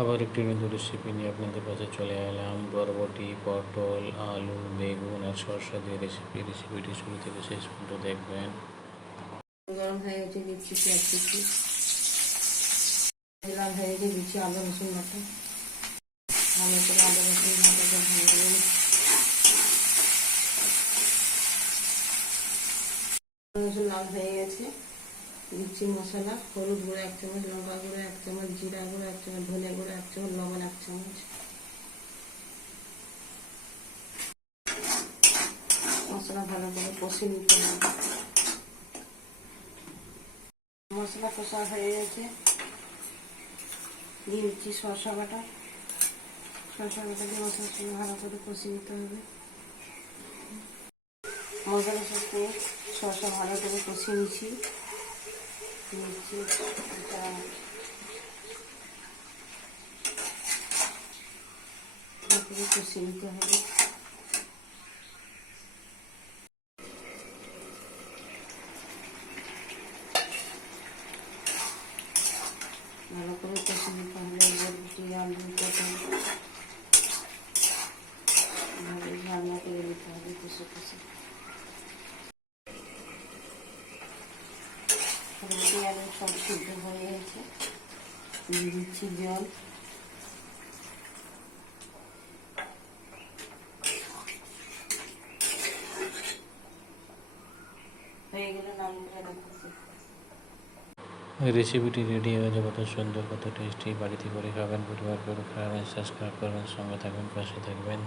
আবার একটি নতুন রেসিপি নিয়ে আপনাদের কাছে চলে এলাম। বরবটি, পটল, আলু, বেগুন আর শসা দিয়ে রেসিপি রেসিপিটি শুরু থেকে শেষ পর্যন্ত দেখবেন। গরম হয়ে গেছে দিচ্ছি পেঁয়াজ কুচি। লাল হয়ে গেছে দিচ্ছি আদা, রসুন বাটা। ভালো করে আদা, রসুন বাটাটা আদা, রসুন লাল হয়ে গেছে। দিচ্ছি মশলা, হলুদ গুঁড়ো এক চামচ, লঙ্কা গুঁড়ো এক চামচ, জিরা গুঁড়ো এক চামচ ধনে গুঁড়ো এক চামচ, লবণ এক চামচ। মশলা ভালো করে কষে নিতে হবে। মশলা কষা হয়ে গেছে। দিয়ে দিচ্ছি শসা বাটা। শসা বাটা দিয়ে মশলা ভালো করে কষিয়ে নিতে হবে। মশলার সাথে শসা ভালো করে কষিয়ে নিচ্ছি। এটা ভালো করে কষে নিতে আলু ভালো রান্না করে নিতে হবে কষে কষে আলু সব সিদ্ধ হয়ে গেছে। দিয়ে দিচ্ছি জল। রেসিপিটি রেডি হয়ে যাবে কত সুন্দর, কত টেস্টি বাড়িতে করে খাবেন পরিবার করে খাবেন সাবস্ক্রাইব করবেন, সঙ্গে থাকবেন, পাশে থাকবেন।